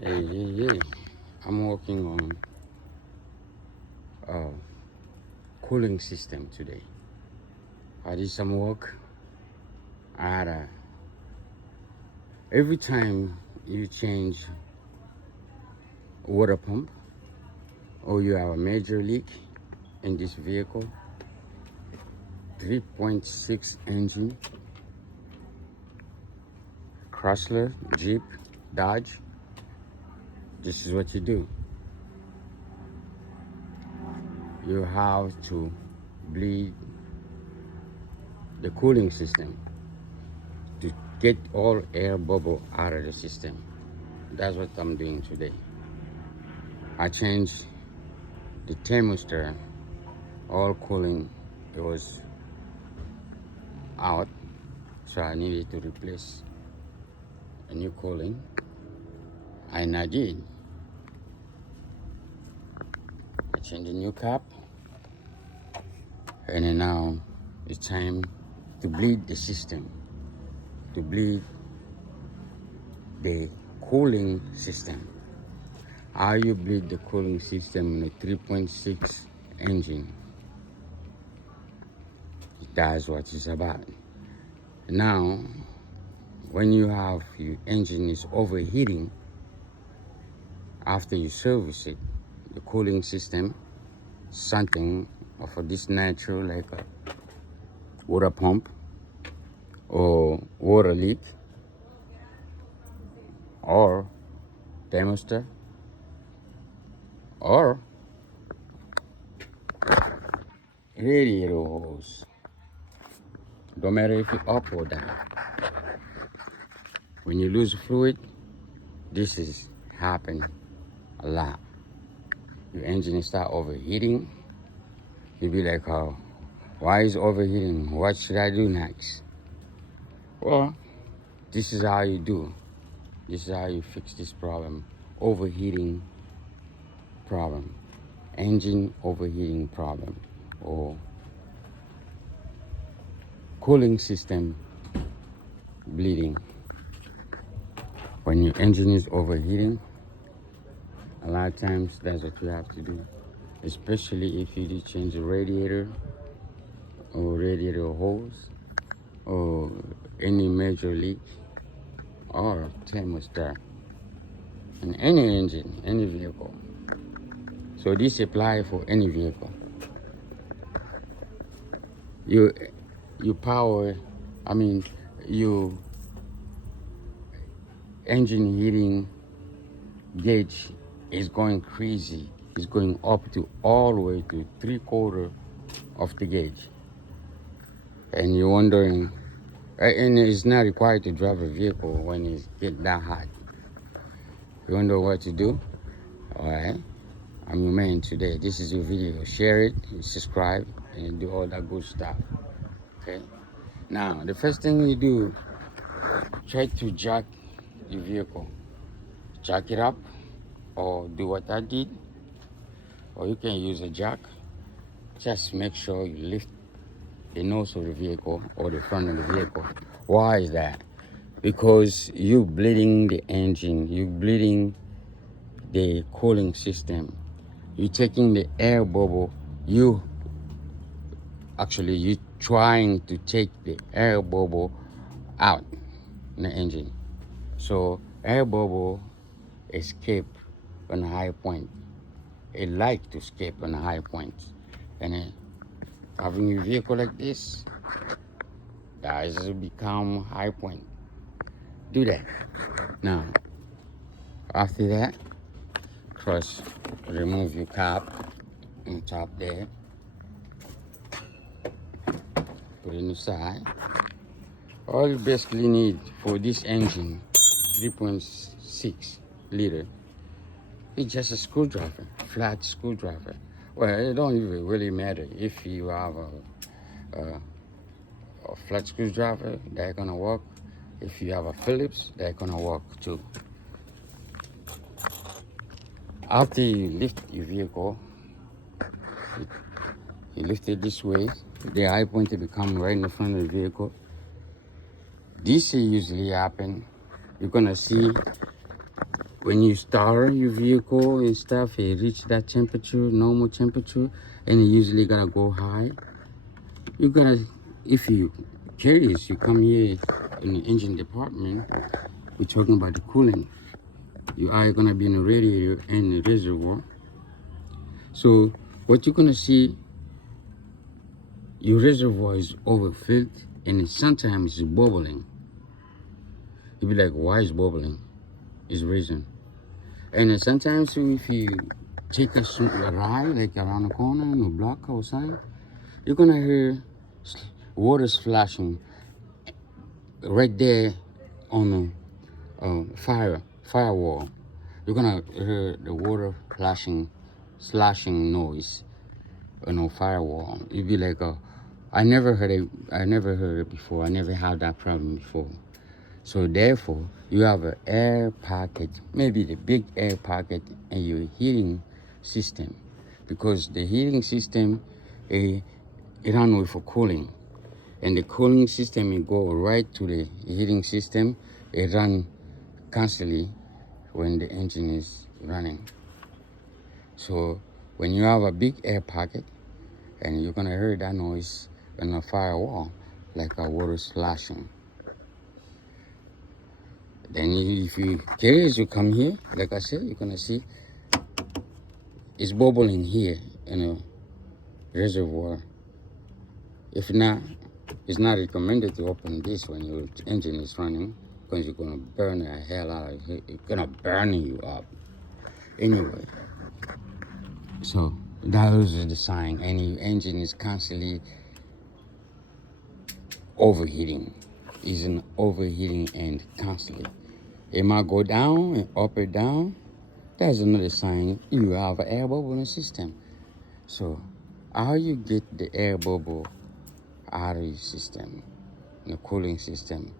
Hey. I'm working on a cooling system today. I did some work. I had every time you change water pump or you have a major leak in this vehicle, 3.6 engine, Chrysler, Jeep, Dodge, this is what you do. You have to bleed the cooling system to get all air bubble out of the system. That's what I'm doing today. I changed the thermostat, all cooling, it was out, so I needed to replace a new cooling, and I did. I changed the new cap, and then now it's time to bleed the system, to bleed the cooling system. How you bleed the cooling system in a 3.6 engine? That's what it's about. Now, when you have your engine is overheating, after you service it, the cooling system, something of this nature like a water pump or water leak or thermostat or radiator hose. Don't matter if it's up or down. When you lose fluid, this is happening a lot. Your engine start overheating. You'll be like, oh, why is overheating? What should I do next? Well, this is how you do. This is how you fix this problem. Overheating problem. Engine overheating problem. Or cooling system bleeding. When your engine is overheating, a lot of times that's what you have to do. Especially if you do change the radiator or radiator hose or any major leak or thermostat in any engine, any vehicle. So this apply for any vehicle. You power, you engine heating gauge is going crazy. It's going up to all the way to 3/4 of the gauge. And you're wondering, and it's not required to drive a vehicle when it's get that hot. You wonder what to do? All right, I'm your man today. This is your video. Share it, subscribe, and do all that good stuff. Okay. Now, the first thing you do, try to jack your vehicle. Jack it up, or do what I did, or you can use a jack. Just make sure you lift the nose of the vehicle or the front of the vehicle. Why is that? Because you bleeding the engine, you bleeding the cooling system, you taking the air bubble, you trying to take the air bubble out in the engine. So air bubble escape on a high point. It like to escape on a high point. And having a vehicle like this, guys, will become high point. Do that. Now, after that, first remove your cap on top there. Put it inside. All you basically need for this engine, 3.6 liter, is just a screwdriver, flat screwdriver. Well, it don't even really matter if you have a flat screwdriver, that's gonna work. If you have a Phillips, that's gonna work too. After you lift your vehicle, you lift it this way, the high point will become right in the front of the vehicle. This usually happen. You're gonna see when you start your vehicle and stuff, it reach that temperature, normal temperature, and it usually gotta go high. You gotta, if you curious, you come here in the engine department. We're talking about the cooling. You are gonna be in the radiator and the reservoir. So what you're gonna see, your reservoir is overfilled and sometimes it's bubbling. You'll be like, why is bubbling? Is reason. And then sometimes if you take a ride, like around the corner on the block outside, you're gonna hear water splashing right there on the firewall. You're gonna hear the water slashing noise on the firewall. You'd be like, I never heard it before. I never had that problem before. So therefore, you have an air pocket, maybe the big air pocket in your heating system, because the heating system, it runs with cooling, and the cooling system it go right to the heating system. It run constantly when the engine is running. So when you have a big air pocket, and you're gonna hear that noise in the firewall, like a water splashing. Then if you curious, you come here, like I said, you're gonna see it's bubbling here in a reservoir. If not, it's not recommended to open this when your engine is running, because you're gonna burn the hell out of it. It's gonna burn you up. Anyway, so that is the sign. Any engine is constantly overheating. Is an overheating and constantly. It might go down and up or down. That's another sign you have an air bubble in the system. So how you get the air bubble out of your system, the cooling system?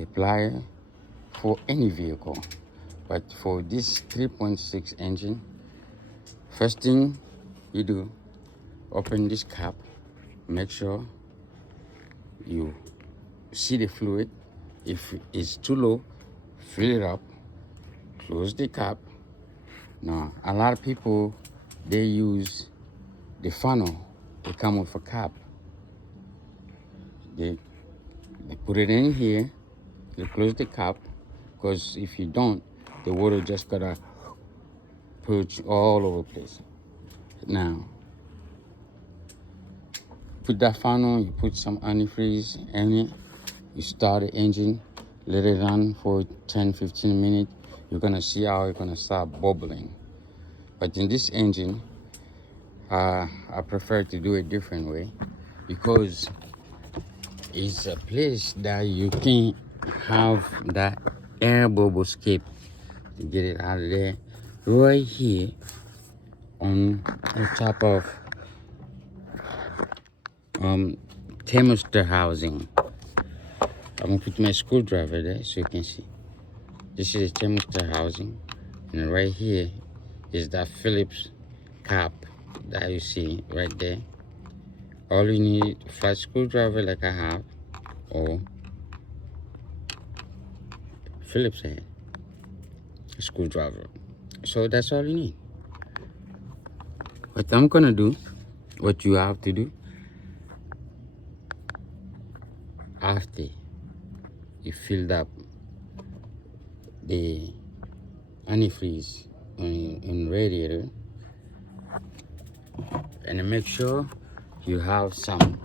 Apply it for any vehicle. But for this 3.6 engine, first thing you do, open this cap, make sure you see the fluid. If it's too low, fill it up, close the cap. Now, a lot of people, they use the funnel. They come with a cap. They put it in here, they close the cap, because if you don't, the water just gotta purge all over the place. Now, put that funnel, you put some antifreeze in it, you start the engine, let it run for 10-15 minutes. You're gonna see how it's gonna start bubbling. But in this engine, I prefer to do it different way, because it's a place that you can have that air bubble escape to get it out of there right here on top of thermistor housing. I'm gonna put my screwdriver there so you can see. This is a thermistor housing, and right here is that Phillips cap that you see right there. All you need, a flat screwdriver like I have, or Phillips head screwdriver. So that's all you need. What I'm gonna do, what you have to do, after you filled up the antifreeze in radiator, and make sure you have some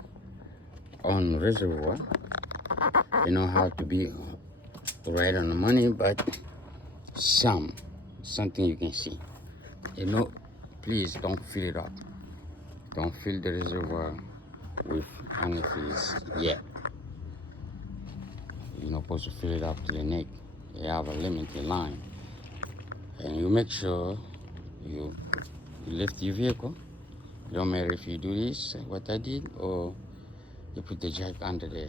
on reservoir. You know how to be right on the money, but something you can see. You know, please don't fill it up. Don't fill the reservoir with antifreeze yet. You're not supposed to fill it up to the neck. You have a limited line. And you make sure you lift your vehicle. It don't matter if you do this, what I did, or you put the jack under the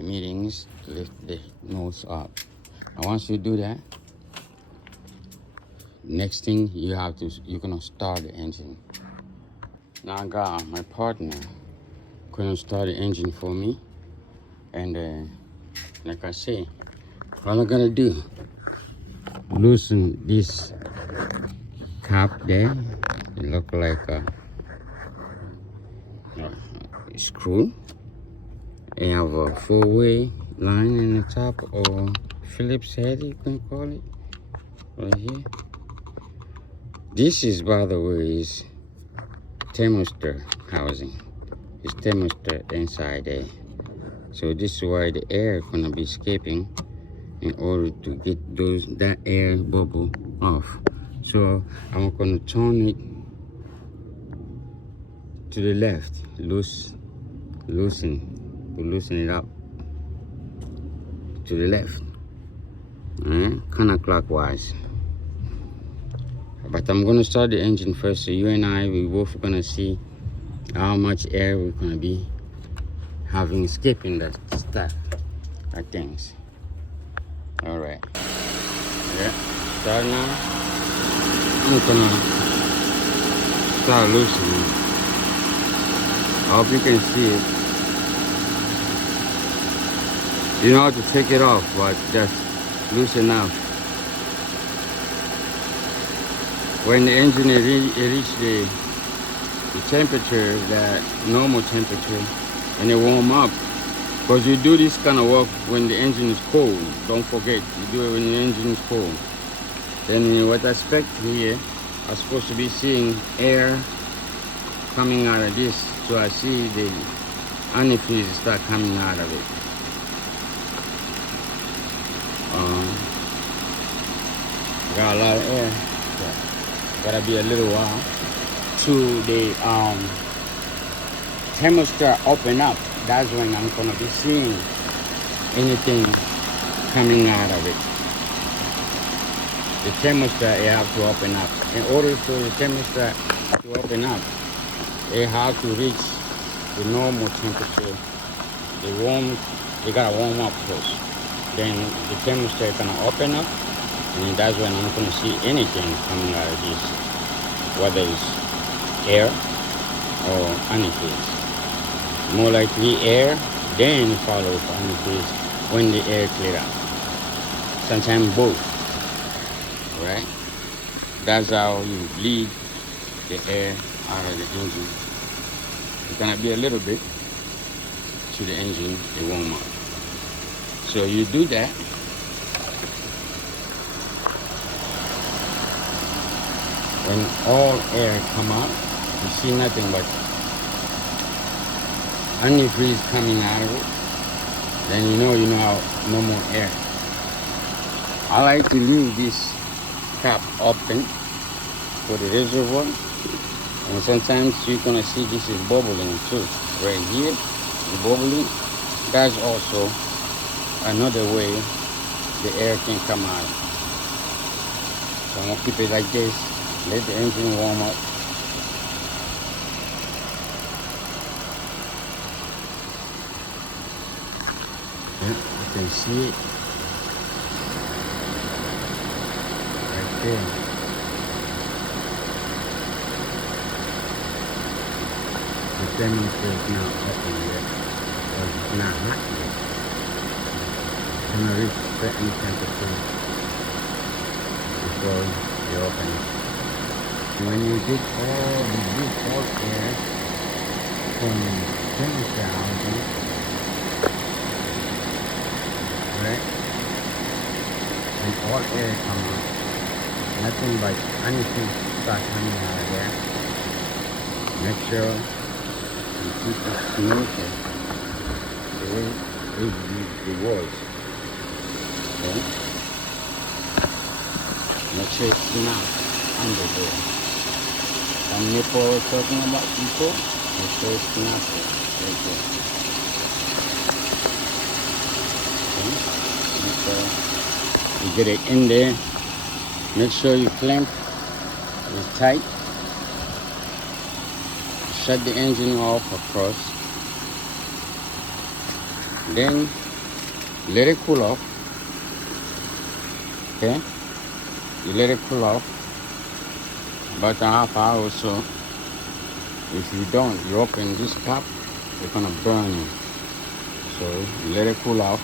meetings to lift the nose up. And once you do that, next thing you're gonna start the engine. Now I got my partner gonna start the engine for me, and like I say, what I'm gonna do, loosen this cap there. It look like a screw. You have a four-way line in the top, or Phillips head, you can call it, right here. This is, by the way, is thermistor housing. It's thermistor inside there. So this is why the air is gonna be escaping in order to get that air bubble off. So I'm gonna turn it to the left, loosen it up to the left, counterclockwise. But I'm gonna start the engine first, so you and I, we both gonna see how much air we're gonna be having escaping that stuff, that things. All right. Yeah. Start now. I'm gonna start loosening. I hope you can see it. You don't have to take it off, but just loosen up. When the engine reach the temperature, the normal temperature, and it warm up, because you do this kind of work when the engine is cold. Don't forget, you do it when the engine is cold. Then what I expect here, I'm supposed to be seeing air coming out of this, so I see the antifreeze start coming out of it. Got a lot of air, so gotta be a little while to the thermostat open up. That's when I'm gonna be seeing anything coming out of it. The thermostat, you have to open up. In order for the thermostat to open up, it has to reach the normal temperature. You gotta warm up first. Then the thermostat is gonna open up, and that's when I'm gonna see anything coming out of this, whether it's air or antifreeze. More likely air, then followed by antifreeze when the air clear out. Sometimes both, right? That's how you bleed the air out of the engine. It's gonna be a little bit to the engine, it warm up. So you do that. When all air come out, you see nothing but antifreeze coming out of it. Then you know how no more air. I like to leave this cap open for the reservoir, and sometimes you're gonna see this is bubbling too. Right here, the bubbling. That's also another way the air can come out. So I'm gonna keep it like this. Let the engine warm up. Yeah, you can see it right there. The thermostat is not open yet, because it's not hot yet. It's gonna reach a certain temperature before you open it. When you get all air from the thermostat housing, right? And all air come out, nothing but antifreeze start coming out of there. Make sure you keep it smooth the way it was. Okay? Make sure it's not under there. Some nipple I was talking about before, make sure it's not there. Right there. Okay? Make sure you get it in there. Make sure you clamp it tight. Shut the engine off across. Then let it cool off. Okay? You let it cool off about a half hour or so. If you don't, you open this cap, it's gonna burn you. So you let it cool off.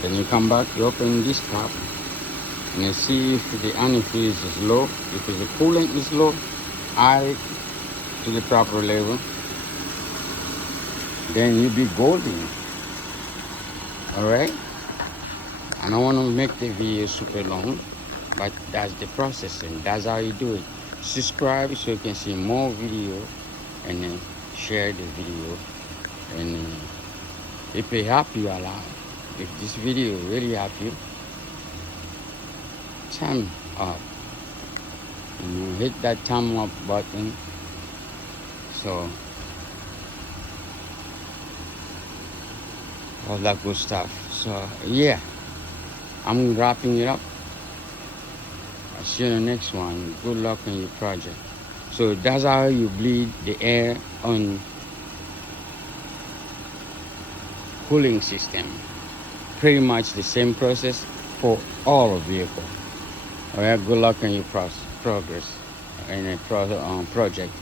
Then you come back, you open this cap, and see if the antifreeze is low. If the coolant is low, add it to the proper level. Then you'll be golden. Alright? I don't want to make the video super long, but that's the process and that's how you do it. Subscribe so you can see more video, and then share the video, and if it help you a lot, if this video really help you, thumb up, hit that thumb up button. So all that good stuff. So yeah, I'm wrapping it up. I'll see you in the next one. Good luck on your project. So that's how you bleed the air on cooling system. Pretty much the same process for all vehicles. All right, good luck on your progress in a project.